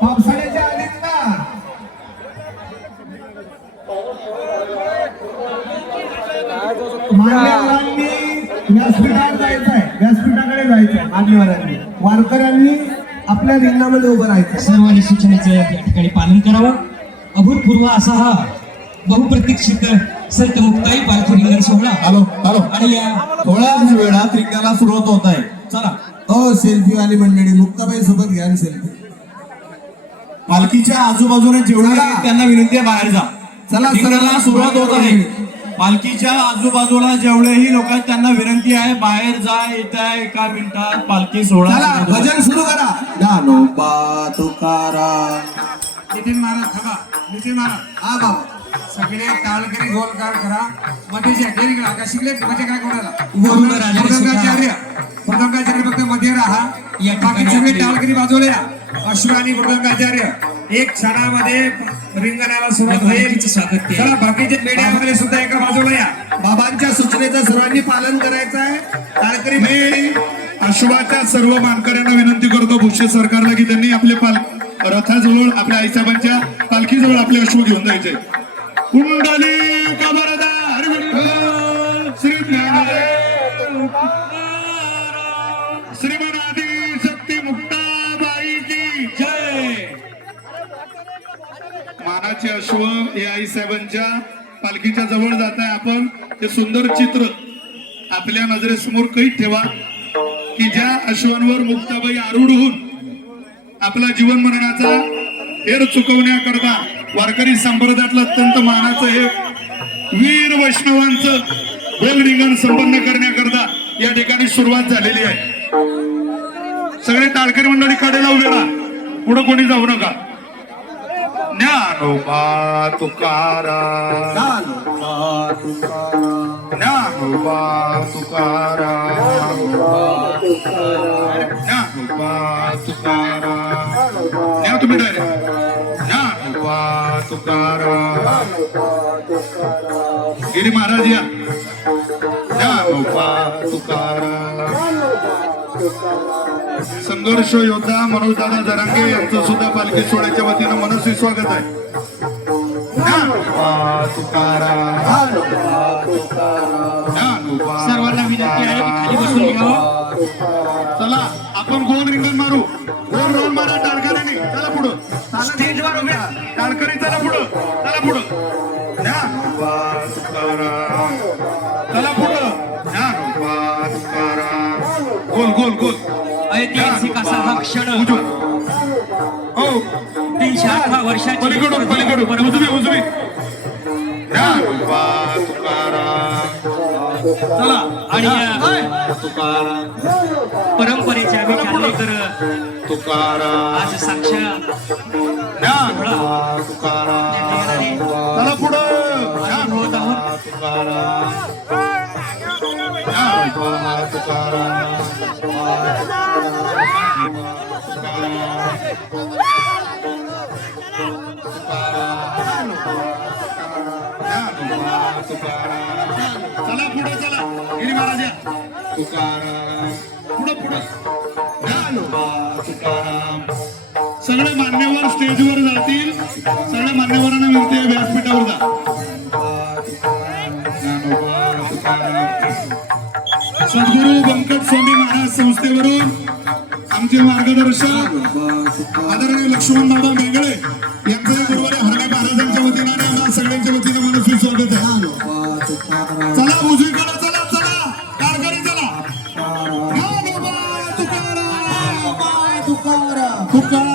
पावसाळ्याच्या आधीच ना मान्यवरांनी व्यासपीठावर जायचंय, व्यासपीठाकडे जायचंय. मान्यवरांनी वारकऱ्यांनी आपल्या रिंगणामध्ये उभं राहायचं. सर्वांनी सूचनेचं या ठिकाणी पालन करावं. अभूतपूर्व असा हा बहुप्रतीक्षित संत मुक्ताई पालखी रिंगण सोहळा हॅलो हॅलो आणि या थोड्याच वेळात रिंगणाला सुरुवात होत आहे. चला. सेल्फी वाली मंडळी मुक्ताबाई सोबत घ्या सेल्फी. पालखीच्या आजूबाजूने जेवढे चला. आहेत त्यांना विनंती आहे बाहेर जा. चला, रिंगणाला सुरुवात होत आहे. पालखीच्या आजूबाजूला जेवढेही लोक आहेत त्यांना विनंती आहे बाहेर जा. येत्या एका मिनिटात पालखी सोहळा चला सुरू होतो. भजन सुरू करा. ज्ञानोबा तुकाराम. नितीन महाराज थांबा. नितीन महाराज हा बाबा सगळे टाळकरी गोलकार करा. मध्ये जे का शिकले म्हणजे काय कोणाला राजाने मृदंगाचार्य फक्त मध्ये राहा. या ठिकाणी बाकी सगळे आपले- टाळकरी बाजूला या. अश्व आणि मृदंगाचार्य एक क्षणामध्ये रिंगणाला सुरुवात होईल. पालखीचं स्वागत केलं. चला बाकीचे मीडियामध्ये सुद्धा एका बाजूला या. बाबांच्या सूचनेचं सर्वांनी पालन करायचं आहे. टाळकरी मी अश्वाच्या सर्व मानकऱ्यांना विनंती करतो भुसे सरकारला की त्यांनी आपले रथाजवळ आपल्या आईसाहेबांच्या पालखीजवळ आपले अश्व घेऊन जायचे. कुंडली कबरदार विठ्ठल श्री ज्ञानदेव श्रीमन आदी शक्ती मुक्ताबाई की जय. मानाचे अश्व हे आईसाहेबांच्या पालखीच्या जवळ जात आहे. आपण ते सुंदर चित्र आपल्या नजरेसमोर कैद ठेवा की ज्या अश्वांवर मुक्ताबाई आरूढ होऊन आपला जीवन मरणाचा हेर चुकवण्याकरता वारकरी संप्रदायातलं अत्यंत मानाचं हे वीर वैष्णवांचं बैल रिंगण संपन्न करण्याकरता या ठिकाणी सुरुवात झालेली आहे. सगळे टाळकरी मंडळी कडेला उभे राहा. पुढे कोणी जाऊ नका. ज्ञानोबा तुकाराम ज्ञानोबा तुकाराम. ज्ञानोबा तुकाराम ज्ञानोबा तुकाराम. या तुम्ही डायरेक्ट ज्ञानोबा तुकाराम. गिरी महाराज या. ज्ञानोबा तुकाराम. संघर्ष योद्धा मनोजदादा जरांगे यांचं सुद्धा पालखी सोहळ्याच्या वतीनं मनस्वी स्वागत आहे. ज्ञानोबा तुकाराम. ज्ञानोबा. सर्वांना विनंती आहे की खाली बसून घ्यावं. चला आपण गोल रिंगण मारू. गोल रोल मारा टाळकऱ्यांनी. चला पुढं. स्टेजवर उभ्या. टाळकरी चला पुढं. चला पुढं. ज्ञानोबा तुकाराम. चला पुढं. ज्ञानोबा तुकाराम. गोल गोल गोल. ऐतिहासिक असा हा क्षण उजवा. हो 308 वर्षाची पलीकडून उजवी उजवी. ज्ञानोबा तुकाराम. चला आणि या तुकाराम परंपरेचे आम्ही चाललेकर तुकाराम. आज साक्षात ज्ञानोबा तुकाराम. चला पुढं. ज्ञानोबा तुकाराम. ज्ञानोबा तुकाराम. चला पुढे चला. गिरी महाराज या. तुकाराम. पुढं पुढं. ज्ञानोबा तुकाराम. सगळे मान्यवर स्टेजवर जातील. सगळ्या मान्यवरांना विनंती आहे व्यासपीठावर जा. ज्ञानोबा तुकाराम. सद्गुरू व्यंकट स्वामी महाराज संस्थेवरून आमचे मार्गदर्शक आदरणीय लक्ष्मण बाबा मेंगळे यांचे गुरुवारी हरणे महाराजांच्या वतीने आणि आम्हाला सगळ्यांच्या वतीने मनस्वी स्वागत आहे. चला उजवीकडे चला. चला टाळकरी चला. ज्ञानोबा तुकाराम. तुकाराम.